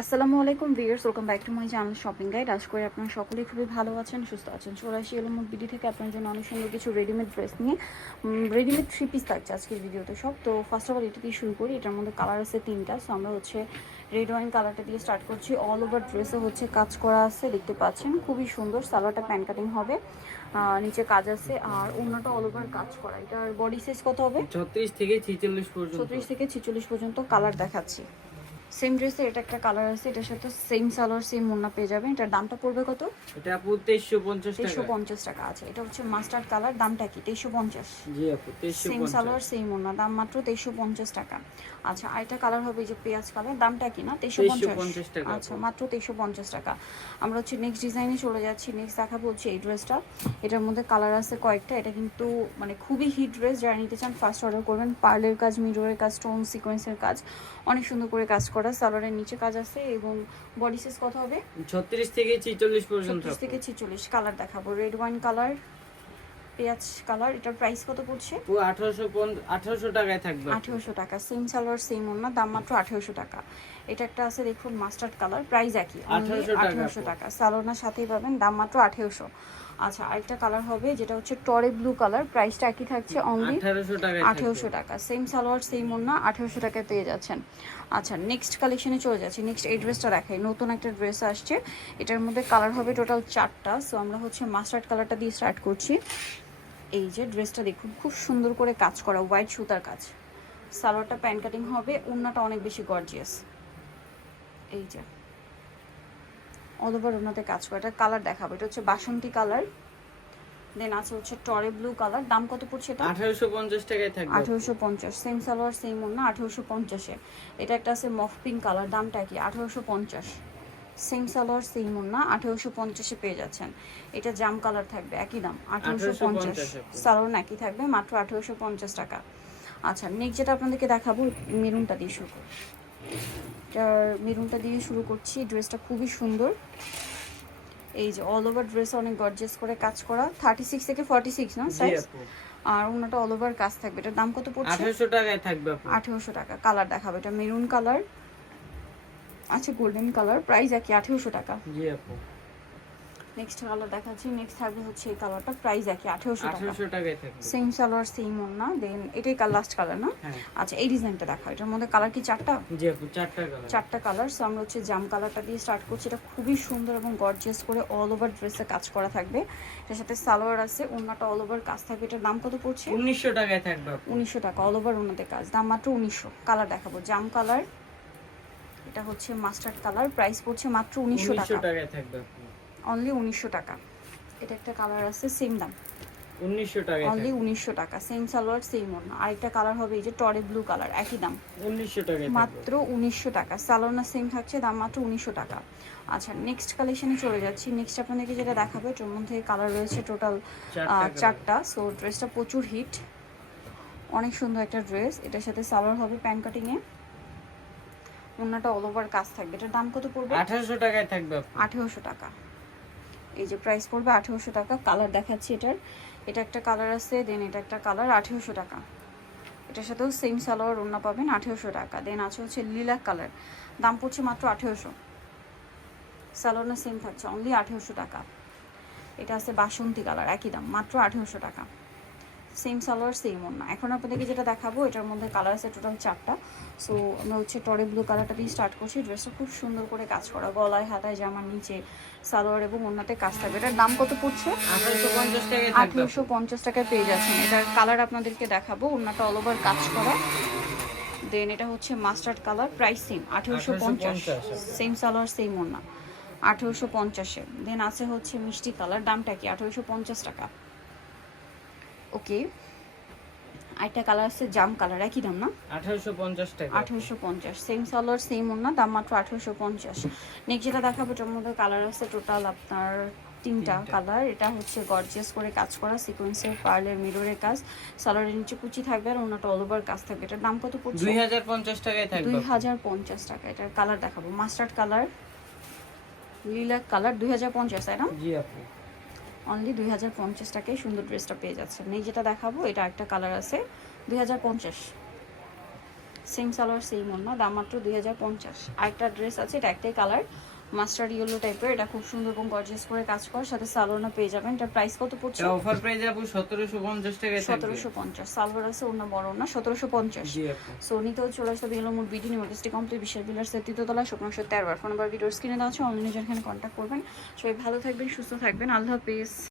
আসসালামু আলাইকুম viewers, welcome back to my channel shopping guide. আশা করি আপনারা সকলেই খুবই ভালো আছেন, সুস্থ আছেন। চলে আসি এলমুড বিডি থেকে আপনার জন্য অনেক সুন্দর কিছু রেডিমেড ড্রেস নিয়ে। রেডিমেড 3 পিস থাকছে আজকের ভিডিওতে সব। তো ফার্স্ট অফ অল এটা দিয়ে শুরু করি। এটার মধ্যে কালার আছে 3টা। সো আমরা রেড ওয়াইন কালারটা দিয়ে স্টার্ট করছি। অল ওভার ড্রেসে কাজ করা আছে, দেখতে পাচ্ছেন খুবই সুন্দর। সালোয়ারটা প্যান কাটিং হবে, নিচে কাজ আছে, আর অন্যটা অল ওভার কাজ করা। এটার বডি সাইজ কত হবে? 36 থেকে 46 পর্যন্ত। 36 থেকে 46 পর্যন্ত কালার দেখাচ্ছি। সেম ড্রেসে এটা একটা কালার আছে, এটার সাথে সেম সালোয়ার সেম ওড়না পেয়ে যাবেন। এটার দামটা পড়বে কত? এটা আপু 2350 টাকা। 2350 টাকা আছে। এটা মাস্টার্ড কালার, দামটা কি? 2350। জি আপু, সেম 2350। সালোয়ার সেম ওড়না, দাম মাত্র 2350 টাকা। আচ্ছা, আরেকটা কালার হবে যে পেঁয়াজ কালার, দামটা কি না? 2350 টাকা। আচ্ছা, মাত্র 2350 টাকা। আমরা নেক্সট ডিজাইনে চলে যাচ্ছি। নেক্সট দেখাবো এই ড্রেসটা। এটার মধ্যে কালার আছে কয়েকটা। এটা কিন্তু খুবই হিট ড্রেস। যারা নিতে চান ফার্স্ট অর্ডার করবেন। পার্লের কাজ, মিররের কাজ, স্টোন সিকোয়েন্সের কাজ, অনেক সুন্দর করে কাজ করা। সালোয়ারের নিচে কাজ আছে এবং বডি সাইজ কত হবে? 36 থেকে 46 পর্যন্ত। 36 থেকে 46। কালার দেখাবো রেড ওয়াইন কালার, পেঁয়াজ কালার। এটার প্রাইস কত পড়ছে? ও 1800 টাকায় থাকবে। 1800 টাকা। সেম সালোয়ার সেম ওড়না, দাম মাত্র 1800 টাকা। এটা একটা আছে দেখুন মাস্টার্ড কালার, প্রাইস একই, 1800 টাকা। সালোয়ারের সাথেই পাবেন, দাম মাত্র 1800। আচ্ছা, আরেকটা কালার হবে যেটা টরে ব্লু কালার, প্রাইসটা একই থাকছে, অনলি 1800 টাকায় 1800 টাকা। সেম সালোয়ার সেম ওড়না, 1800 টাকায় পেয়ে যাচ্ছেন। আচ্ছা, নেক্সট কালেকশনে চলে যাচ্ছি। নেক্সট এই ড্রেসটা দেখাই, নতুন একটা ড্রেস আসছে। এটার মধ্যে কালার হবে টোটাল 4টা। সো আমরা মাস্টার্ড কালারটা দিয়ে স্টার্ট করছি। এই যে ড্রেসটা দেখুন, খুব সুন্দর করে কাজ করা, হোয়াইট সুতার কাজ। সালোয়ারটা প্যান কাটিং হবে, ওড়নাটা অনেক বেশি গর্জিয়াস। এই যে অল ওভার ওড়নাতে কাজ করা। এটা কালার দেখাবো, এটা বাসন্তী কালার। দেন আছে টরে ব্লু কালার। দাম কত পড়ছে এটা? 1850 টাকায় থাকবে। 1850। সেম সালোয়ার সেম ওড়না, 1850-এ। এটা একটা আছে মফ পিঙ্ক কালার, দামটা কি? 1850। সেম সালোয়ার সেম ওড়না, 1850-এ পেয়ে যাচ্ছেন। এটা জাম কালার থাকবে, একই দাম 1850। সালোয়ার একই থাকবে, মাত্র 1850 টাকা। আচ্ছা, নেক্সট যেটা আপনাদেরকে দেখাবো, মেরুনটা দিয়ে শুরু করব। মেরুনটা দিয়ে শুরু করছি। ড্রেসটা খুবই সুন্দর। এই যে অল ওভার ড্রেস অনেক গর্জিয়াস করে কাজ করা। 36 থেকে 46 না সাইজ? আর ওনাটা অল ওভার কাজ থাকবে। এটার দাম কত পড়ছে? 1800 টাকায় থাকবে আপু। 1800 টাকা। কালার দেখাবো, এটা মেরুন কালার, আচ্ছা গোল্ডেন কালার, প্রাইস একই, 1800 টাকা। জি আপু। নেক্সট কালার দেখাচ্ছি। নেক্সট থাকবে এই কালারটা, প্রাইস একই, 1800 টাকা। 1800 টাকায় থাকবে। সেম সালোয়ার সেম ওড়না। দেন এটাই লাস্ট কালার না? হ্যাঁ। আচ্ছা, এই ডিজাইনটা দেখাও। এটার মধ্যে কালার কি 4টা? জি আপু, 4টা কালার। 4টা কালার। সো আমরা জাম কালারটা দিয়ে স্টার্ট করছি। এটা খুবই সুন্দর এবং গর্জিয়াস করে অল ওভার ড্রেসে কাজ করা থাকবে। এটার সাথে সালোয়ার আছে, ওড়নাটা অল ওভার কাজ থাকবে। এটার দাম কত পড়ছে? 1900 টাকায় থাকবে আপু। 1900 টাকা। অল ওভার ওড়নাতে কাজ, দাম মাত্র 1900। কালার দেখাবো, জাম কালার, এটা মাস্টার্ড কালার, প্রাইস পড়ছে মাত্র 1900 টাকা। 1900 টাকায় থাকবে আপু। অনলি 1900 টাকা। এটা একটা কালার আছে, সেম দাম, 1900 টাকায় অনলি থাকবে। 1900 টাকা। সেম সালোয়ার সেম ওড়না। আরেকটা কালার হবে এই যে টরে ব্লু কালার, একই দাম, 1900 টাকায় থাকবে। মাত্র 1900 টাকা। সালোয়ার সেম থাকছে, দাম মাত্র 1900 টাকা। আচ্ছা, নেক্সট কালেকশনে চলে যাচ্ছি। নেক্সট আপনাদেরকে যেটা দেখাবে, এর মধ্যে কালার রয়েছে টোটাল 4টা। সো ড্রেসটা প্রচুর হিট, অনেক সুন্দর একটা ড্রেস। এটার সাথে সালোয়ার হবে প্যান কাটিংয়ে, ওড়নাটা অল ওভার কাজ থাকবে। এটার দাম কত পড়বে? 1800 টাকায় থাকবে আপু। 1800 টাকা। এই যে প্রাইস পড়বে 1800 টাকা। কালার দেখাচ্ছি এটার, এটা একটা কালার আছে, দেন এটা একটা কালার, 1800 টাকা। এটার সাথেও সেম সালোয়ার ওড়না পাবেন, 1800 টাকা। দেন আছে লিলাক কালার, দাম পড়ছে মাত্র 1800। সালোয়ার সেম থাকছে, অনলি 1800 টাকা। এটা আছে বাসন্তী কালার, একই দাম, মাত্র 1800 টাকা। সেম সালোয়ার সেম ওড়না। এখন আপনাদেরকে যেটা দেখাবো, এটার মধ্যে কালার আছে টোটাল 4টা। সো আমরা টরে ব্লু কালারটা দিয়ে স্টার্ট করছি। ড্রেসটা খুব সুন্দর করে কাজ করা, গলায়, হাতায়, জামার নিচে সালোয়ার এবং ওড়নাতে কাজ থাকবে। এটার দাম কত পড়ছে? 1850 টাকায় থাকবে। 1850 টাকায় পেয়ে যাচ্ছেন। এটার কালার আপনাদেরকে দেখাবো, ওড়নাটা অল ওভার কাজ করা। দেন এটা mustard colour, price same, 1850। Same salwar same ওড়না, 1850-এ। দেন আছে মিষ্টি কালার, দামটা কি? 1850 টাকা। ওকে, আরেকটা কালার আছে জাম কালার, একই দাম না? 1850 টাকা। 1850। সেম সালোয়ার সেম ওড়না, দাম মাত্র 1850। নেক্সট যেটা দেখাবো, এটার মধ্যে কালার আছে টোটাল আপনার 3টা কালার। এটা গর্জিয়াস করে কাজ করা, সিকোয়েন্সের, পার্লের, মিররের কাজ। সালোয়ারের নিচে কুচি থাকবে আর ওড়নাটা অল ওভার কাজ থাকবে। এটার দাম কত পড়ছে? 2050 টাকায় থাকবে। 2050 টাকা। এটার কালার দেখাবো, মাস্টার্ড কালার, লিলাক কালার, 2050, তাই না? জি আপু। অনলি 2050 টাকায় সুন্দর ড্রেসটা পেয়ে যাচ্ছেন। এই যেটা দেখাবো, এটা একটা কালার আছে 2050। সেম সালোয়ার সেম ওড়না, দাম মাত্র 2050। আরেকটা ড্রেস আছে, এটা একটাই কালার, মাস্টার্ড ইয়েলো টাইপের, এটা খুব সুন্দর এবং গর্জিয়াস করে কাজ কর, সাথে সালোয়ারটা পেয়ে যাবেন। এটা প্রাইস কত পড়ছে? এটা অফার প্রাইস আপু 1750 টাকায় থাকবে। 1750 সালোয়ার আছে, ওড়না বড় ওড়না, 1750। জি আপু। সো নিতেও চলে আসতে বিকেল মোট বিডি নিউজটি কমপ্লিট বিশাল বিলার তৃতীয়তলা শুকনো 13 ফোন নাম্বার ভিডিওর স্ক্রিনে দেওয়া আছে, অনলাইনে যেখানে কন্ট্যাক্ট করবেন। সবাই ভালো থাকবেন, সুস্থ থাকবেন, আল্লাহ হাফেজ।